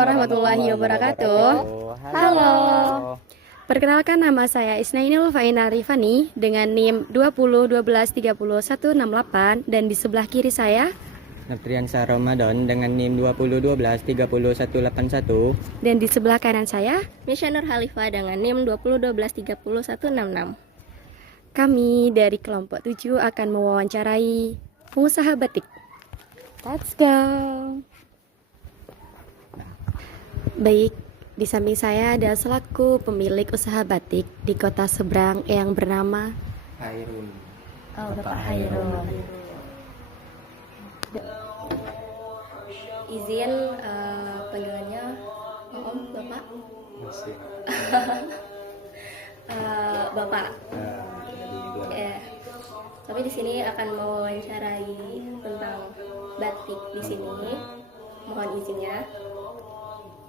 warahmatullahi wabarakatuh. Halo. Perkenalkan, nama saya Isnainul Fainal Rifani dengan NIM 20123168 dan di sebelah kiri saya Naftriansa Ramadan dengan NIM 20123181 dan di sebelah kanan saya Misha Nur Halifah dengan NIM 20123166. Kami dari kelompok 7 akan mewawancarai pengusaha batik. Let's go. Baik, di samping saya ada selaku pemilik usaha batik di kota seberang yang bernama Hairul. Bapak Hairul. Izin panggilannya Om, Bapak. Masih. Bapak. Tapi di sini akan mewawancarai tentang batik di sini. Mohon izinnya.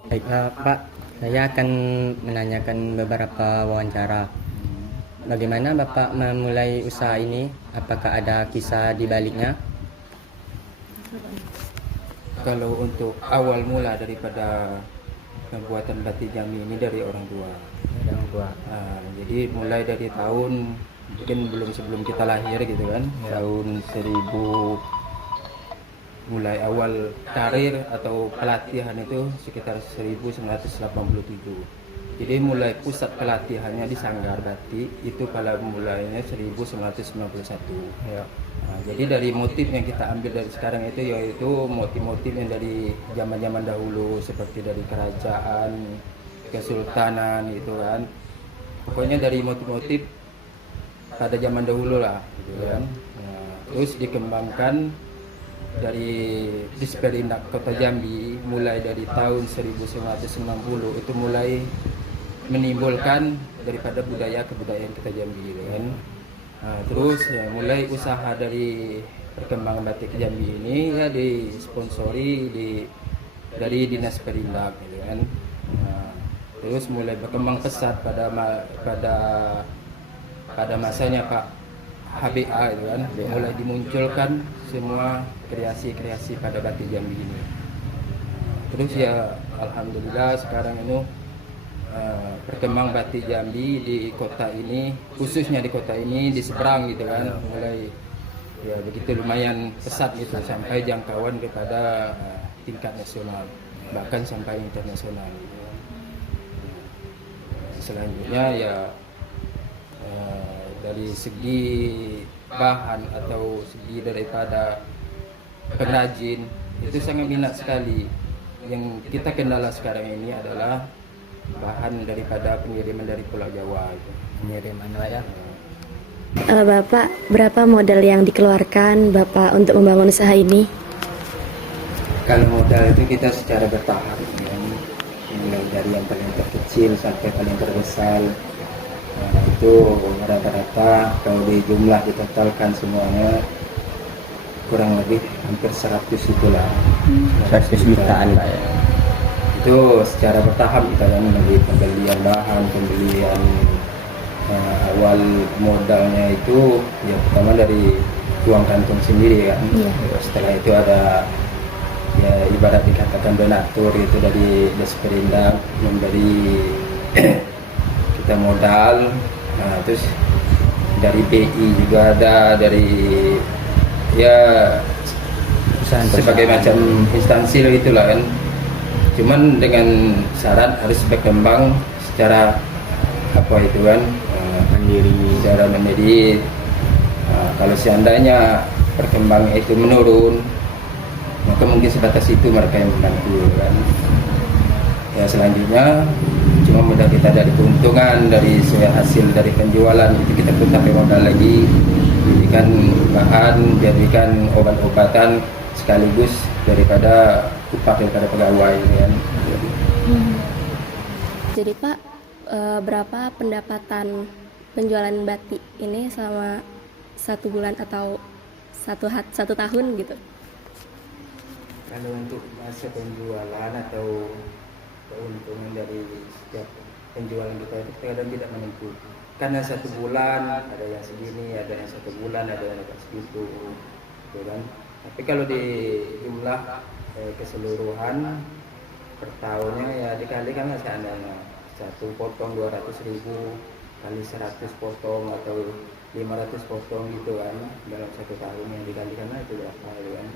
Baik, Pak, saya akan menanyakan beberapa wawancara. Bagaimana Bapak memulai usaha ini? Apakah ada kisah di baliknya? Kalau untuk awal mula daripada pembuatan batik Jambi ini dari orang tua. Jadi mulai dari tahun mungkin belum sebelum kita lahir gitu kan, tahun 1000 mulai awal karir atau pelatihan itu sekitar 1987. Jadi mulai pusat pelatihannya di Sanggar Batik itu pada mulainya 1991. Ya. Jadi dari motif yang kita ambil dari sekarang itu yaitu motif-motif yang dari zaman-zaman dahulu seperti dari kerajaan, kesultanan gitu kan. Pokoknya dari motif-motif pada zaman dahulu lah gitu kan. Terus dikembangkan dari Disperindak Kota Jambi mulai dari tahun 1990 itu mulai menimbulkan daripada kebudayaan kita Jambi gitu kan. Terus ya, mulai usaha dari perkembangan batik Jambi ini ya disponsori dari Dinas Perindak gitu kan. Terus mulai berkembang pesat pada masanya Pak HBA itu kan, mulai dimunculkan semua kreasi-kreasi pada batik Jambi ini. Terus ya alhamdulillah sekarang ini perkembang batik Jambi di kota ini, khususnya di kota ini di seberang gitu kan, mulai ya begitu lumayan pesat gitu sampai jangkauan kepada tingkat nasional bahkan sampai internasional gitu kan. Selanjutnya ya dari segi bahan atau segi daripada pengrajin itu sangat minat sekali. Yang kita kendala sekarang ini adalah bahan daripada pengiriman dari Pulau Jawa itu. Pengiriman ya. Bapak, berapa modal yang dikeluarkan Bapak untuk membangun usaha ini? Kalau modal itu kita secara bertahap ya. Mulai dari yang paling terkecil sampai paling terbesar. Itu rata-rata kalau di jumlah ditotalkan semuanya kurang lebih hampir 100 itulah. 100 jutaan Pak ya. Itu secara bertahap kita yang dari pembelian bahan, pembelian awal modalnya itu ya pertama dari uang kantong sendiri kan. Setelah itu ada ya ibarat dikatakan donatur itu dari Desperindak memberi kita modal. Terus dari BI juga ada, dari ya sebagai macam instansi itulah kan. Cuman dengan syarat harus berkembang secara apa itu kan, secara mandiri. Kalau seandainya perkembangan itu menurun, maka mungkin sebatas itu mereka yang membantu kan. Ya selanjutnya cuma mudah kita dari keuntungan dari hasil dari penjualan itu kita putar modal lagi, jadikan bahan, jadikan obat-obatan sekaligus daripada upah daripada pegawai kan. Jadi Pak, berapa pendapatan penjualan batik ini selama 1 bulan atau satu tahun gitu? Kalau untuk masa penjualan atau keuntungan dari setiap penjualan kita itu kadang tidak menentu, karena 1 bulan ada yang segini, ada yang 1 bulan ada yang segitu, gitu kan. Tapi kalau di jumlah keseluruhan per tahunnya ya dikalikan lah seandainya satu potong 200.000 kali 100 potong atau 500 potong gitu kan dalam satu tahun yang dikalikan lah itu berapa gitu kan.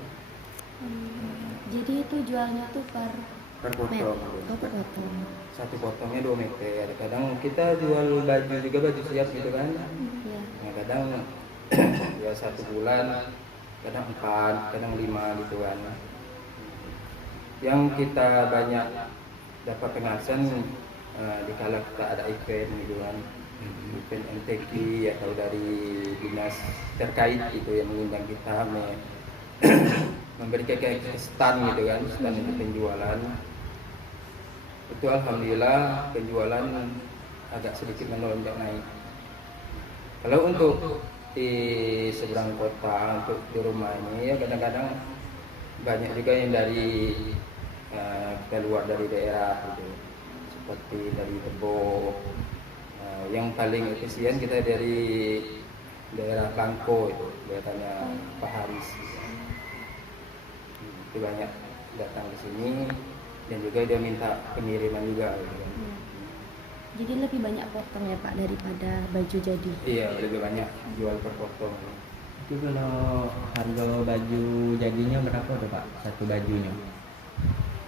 Jadi itu jualnya tuh per Per meter. potong. Oh, per potong. Satu potongnya 2 meter. Kadang kita jual baju juga, baju siap gitu kan. Iya. Nah, kadang ya 1 bulan, kadang 4, kadang 5 gitu kan. Yang kita banyak dapat penghasilan dikala kita ada event gitu kan. Event MTQ atau dari dinas terkait gitu yang mengundang kita memberikan kayak stand gitu kan, stand untuk penjualan. Itu alhamdulillah penjualan agak sedikit melonjak naik. Kalau untuk di seberang kota, untuk di rumah ini ya kadang-kadang banyak juga yang dari keluar dari daerah gitu, seperti dari Tebo. Yang paling efisien kita dari daerah Bangko itu, biasanya Pak Haris. Itu banyak datang ke sini dan juga dia minta pengiriman juga gitu kan. Jadi lebih banyak potong ya Pak daripada baju jadi. Iya, lebih banyak jual per potong. Itu kalau harga baju jadinya berapa tuh Pak satu bajunya?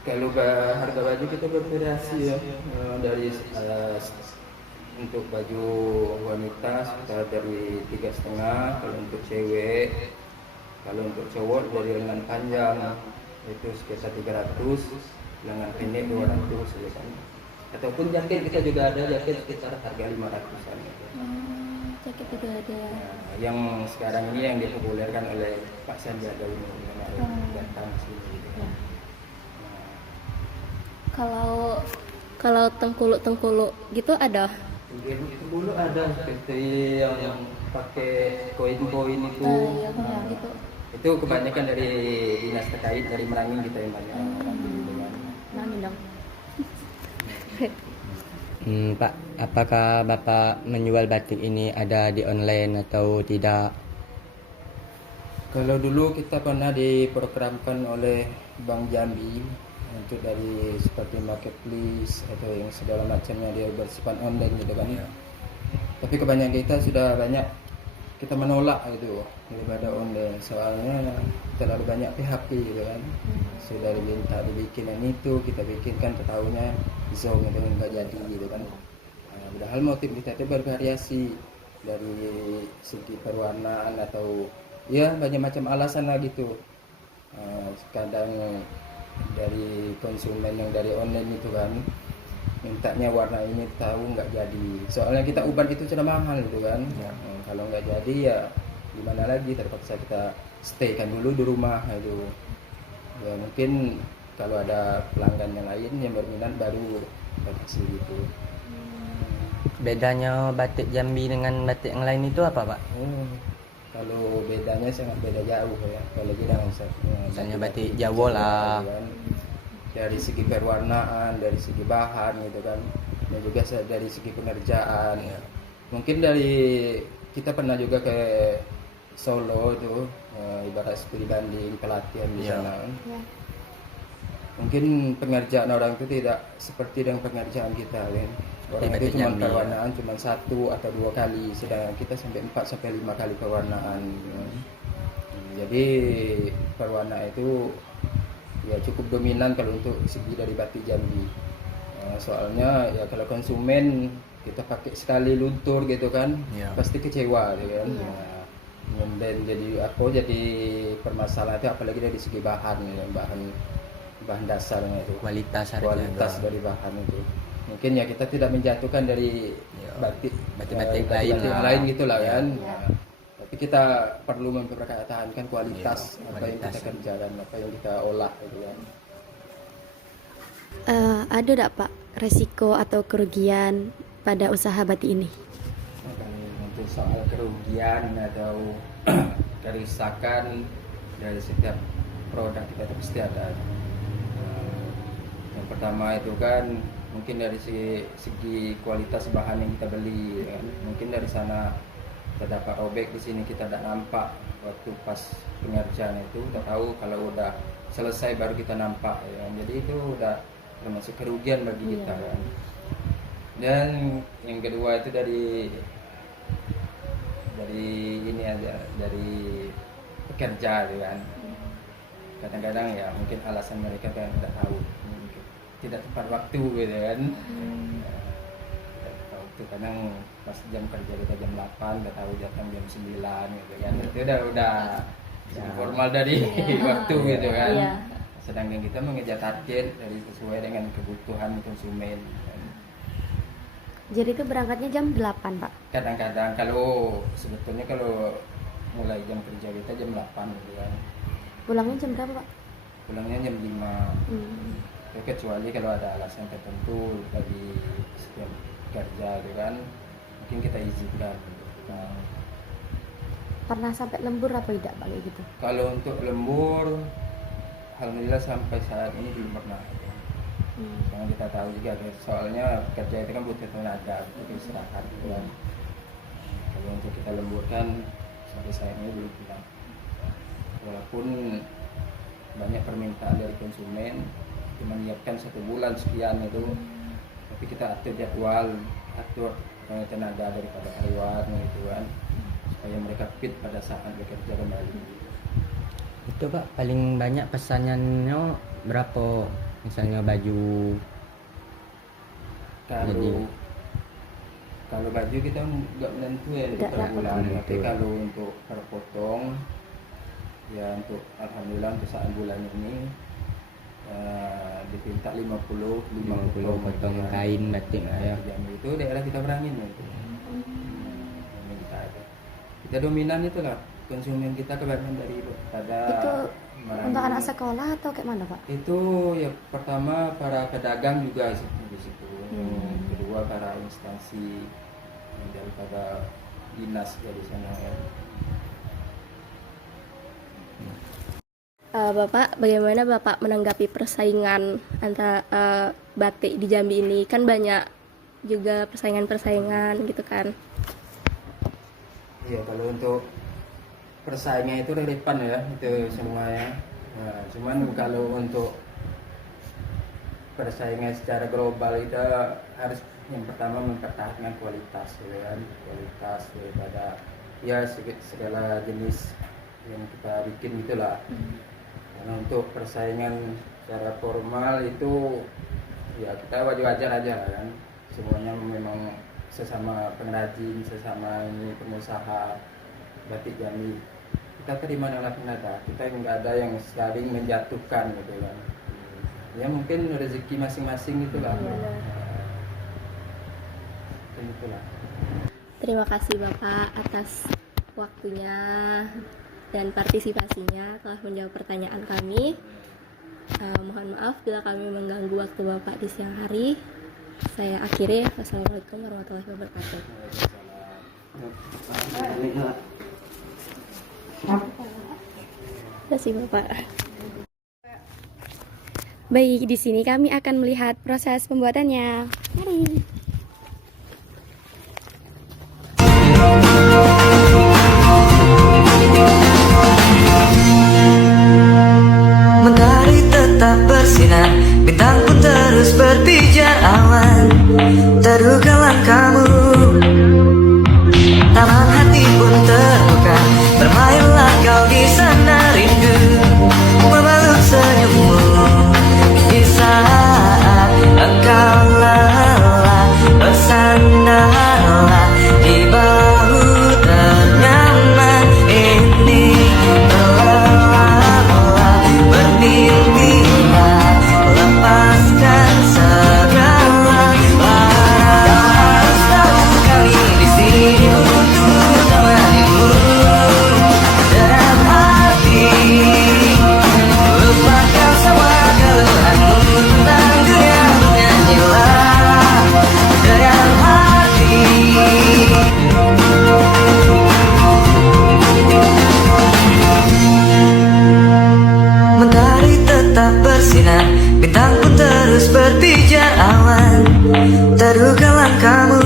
Kalau harga baju kita bervariasi ya. Dari untuk baju wanita sekitar dari 3,5, kalau untuk cewek, kalau untuk cowok dari lengan panjang itu sekitar 300, lengan pendek 200 gitu kan. Ataupun jaket kita juga ada jaket sekitar harga 500-an gitu. Jaket juga ada. Nah, yang sekarang ini yang dipopulerkan oleh Pak Sandiaga Uno kemarin datang sini gitu. Ya. Kalau tengkuluk gitu ada. Dulu ada seperti yang pakai koin-koin itu. Ya, gitu. Itu kebanyakan dari dinas terkait dari Merangin kita yang banyak. Nami dong. Pak, apakah Bapak menjual batik ini ada di online atau tidak? Kalau dulu kita pernah diprogramkan oleh Bank Jambi untuk dari seperti marketplace atau yang segala macamnya dia bersifat online gitu kan. Tapi kebanyakan kita sudah banyak kita menolak itu daripada online, soalnya terlalu banyak PHP gitu kan. Sudah diminta dibikin yang itu, kita bikinkan ketahunya Zoom itu enggak jadi gitu kan. Padahal motif kita itu bervariasi dari segi perwarnaan atau ya banyak macam alasan lah gitu. Kadang dari konsumen yang dari online itu kan mintanya warna ini tahu nggak jadi, soalnya kita uban itu sudah mahal gitu kan. Kalau nggak jadi ya gimana lagi, terpaksa kita staykan dulu di rumah itu ya. Mungkin kalau ada pelanggan yang lain yang berminat baru kasih gitu. Bedanya batik Jambi dengan batik yang lain itu apa Pak? Kalau bedanya sangat beda jauh ya. Kalau kita Misalnya batik Jawa lah, kan. Dari segi perwarnaan, dari segi bahan gitu kan, dan juga dari segi pengerjaan. Mungkin dari kita pernah juga ke Solo itu, ibarat studi banding pelatihan di sana. Mungkin pengerjaan orang itu tidak seperti dengan pengerjaan kita kan. Orang itu cuma perwarnaan cuma 1 atau 2 kali, sedangkan kita sampai 4 sampai 5 kali perwarnaan. Jadi perwarnaan itu ya cukup dominan kalau untuk segi dari batik Jambi. Soalnya ya kalau konsumen kita pakai sekali luntur gitu kan, pasti kecewa gitu kan. Dan jadi permasalahan itu apalagi dari segi bahan ya, bahan dasarnya itu, kualitas dari bahan itu. Mungkin ya kita tidak menjatuhkan dari batik lain gitulah kan. Tapi kita perlu mempertahankan kualitas apa yang kita kerjakan, apa yang kita olah gitu kan. Ada tidak Pak resiko atau kerugian pada usaha batik ini? Untuk soal kerugian atau kerusakan dari setiap produk kita itu pasti ada. Yang pertama itu kan mungkin dari segi kualitas bahan yang kita beli kan. Mungkin dari sana terdapat robek, di sini kita tidak nampak waktu pas pengerjaan itu, kita tahu kalau udah selesai baru kita nampak ya. Jadi itu udah termasuk kerugian bagi Iya. kita kan. Dan yang kedua itu dari ini aja, dari pekerja gitu kan. Kadang-kadang ya mungkin alasan mereka kan tidak tahu, mungkin tidak tepat waktu gitu kan. Tidak tepat waktu, kadang pas jam kerja kita jam 8 nggak tahu datang jam 9 gitu kan. Itu udah formal dari waktu gitu kan. Iya. Sedangkan kita mengejar target dari sesuai dengan kebutuhan konsumen. Jadi itu berangkatnya jam 8, Pak. Kadang-kadang sebetulnya kalau mulai jam kerja kita jam 8 gitu kan. Pulangnya jam berapa, Pak? Pulangnya jam 5. Kecuali kalau ada alasan tertentu bagi setiap kerja gitu kan, mungkin kita izinkan gitu. Nah, Pernah sampai lembur apa tidak, Pak, kayak gitu? kalau untuk lembur, alhamdulillah sampai saat ini belum pernah. Yang kita tahu juga, soalnya kerja itu kan butuh tenaga, butuh istirahat gitu kan. Kalau untuk kita lemburkan sampai saat ini belum pernah. Walaupun banyak permintaan dari konsumen, kita menyiapkan 1 bulan sekian itu, tapi kita atur jadwal, atur tenaga daripada karyawan gitu kan, supaya mereka fit pada saat bekerja kembali. Itu Pak paling banyak pesanannya berapa? Misalnya baju. Kalau kalau baju kita nggak menentu ya untuk per bulan, tapi kalau untuk per potong ya, untuk alhamdulillah untuk saat bulan ini dipinta 50 potong kain batik ya. Jambi itu daerah kita berangin ya itu. Kita dominan itulah, konsumen kita kebanyakan daripada Itu Merangin. untuk anak sekolah atau kayak mana, Pak? Itu ya pertama para pedagang juga di situ. Kedua para instansi yang daripada dinas ya di sana ya. Bapak, bagaimana Bapak menanggapi persaingan antara batik di Jambi ini? Kan banyak juga persaingan-persaingan gitu kan. Iya, kalau untuk persaingan itu relevan ya, itu semua ya. Nah, cuman kalau untuk persaingan secara global kita harus yang pertama mempertahankan kualitas ya kan, kualitas daripada ya segala jenis yang kita bikin gitulah. Karena untuk persaingan secara formal itu ya kita wajar-wajar aja lah kan, semuanya memang sesama pengrajin, sesama ini pengusaha batik Jambi, kita terima dengan nada, kita nggak ada yang saling menjatuhkan gitu kan. Ya mungkin rezeki masing-masing itulah. Itulah. Terima kasih Bapak atas waktunya dan partisipasinya telah menjawab pertanyaan kami. Mohon maaf bila kami mengganggu waktu Bapak di siang hari. Saya akhiri. Wassalamualaikum warahmatullahi wabarakatuh. Terima kasih Bapak. Baik, di sini kami akan melihat proses pembuatannya. Mari. Mentari tetap bersinar, bintang pun terus berpijar awan. Terduga langkahmu, taman hati pun terbuka. Bermainlah kau di sana rindu, memeluk senyummu di saat engkau lelah. Bersandarlah di bahu ternyaman ini. Berlelahlah, bermimpilah, lepaskan segala lara. Kau harus tahu kami di sini untuk temanimu dalam hati. Lupakan semua keluhanmu tentang dunia, bernyanyilah dalam hati. Mentari tetap bersinar, bintang pun terus berpijar awan. Terduga langkahmu,